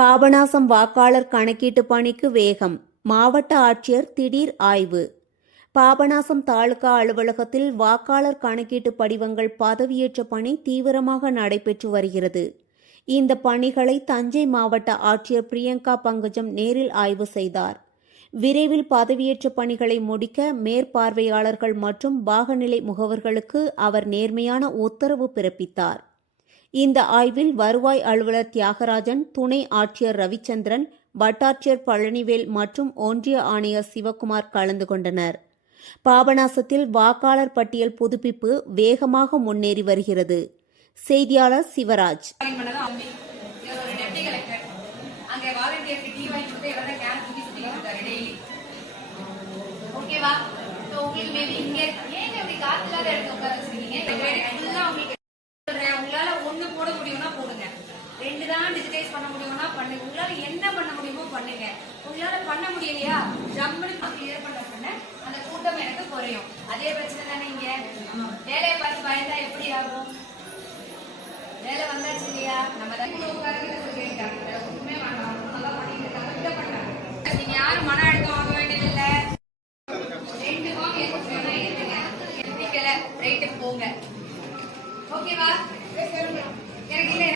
பாபநாசம் வாக்காளர் கணக்கீட்டு பணிக்கு வேகம். மாவட்ட ஆட்சியர் திடீர் ஆய்வு. பாபநாசம் தாலுகா அலுவலகத்தில் வாக்காளர் கணக்கீட்டு படிவங்கள் பதவியேற்ற பணி தீவிரமாக நடைபெற்று வருகிறது. இந்த பணிகளை தஞ்சை மாவட்ட ஆட்சியர் பிரியங்கா பங்கஜம் நேரில் ஆய்வு செய்தார். விரைவில் பதவியேற்ற பணிகளை முடிக்க மேற்பார்வையாளர்கள் மற்றும் பாகநிலை முகவர்களுக்கு அவர் நேர்மையான உத்தரவு பிறப்பித்தார். இந்த ஆய்வில் வருவாய் அலுவலர் தியாகராஜன் துணை ஆட்சியர் ரவிச்சந்திரன் வட்டாட்சியர் பழனிவேல் மற்றும் ஒன்றிய ஆணையர் சிவக்குமார் கலந்து கொண்டனர். பாபநாசத்தில் வாக்காளர் பட்டியல் புதுப்பிப்பு வேகமாக முன்னேறி வருகிறது. செய்தியாளர் சிவராஜ். ஓகேவா? உங்களுக்கு மேபி இங்க ஏங்க இப்படி காத்து இல்லாத எல்லாம் டிஜிட்டைஸ் பண்ண முடியும்னா பண்ணுங்க. உங்களால என்ன பண்ண முடியுமோ பண்ணுங்க. உங்களால பண்ண முடியலையா? ஜம்முன்னு கிளியர் பண்ண பண்ண அந்த கூட்டம் எனக்கு குறையும். அதே பிரச்சனை தானே இங்க. வேலையை பார்த்து பயந்தா எப்படி ஆகும்? வேலை வந்தாச்சு இல்லையா? நம்ம தான் ஒண்ணுமே நல்லா பண்ணிட்டு இருக்காங்க நீங்க யாரும் மன அழுத்தம் வாங்க வேண்டியதில்ல. ரெண்டு வாங்க ரைட்டு போங்க. ஓகேவா எனக்கு இல்லை.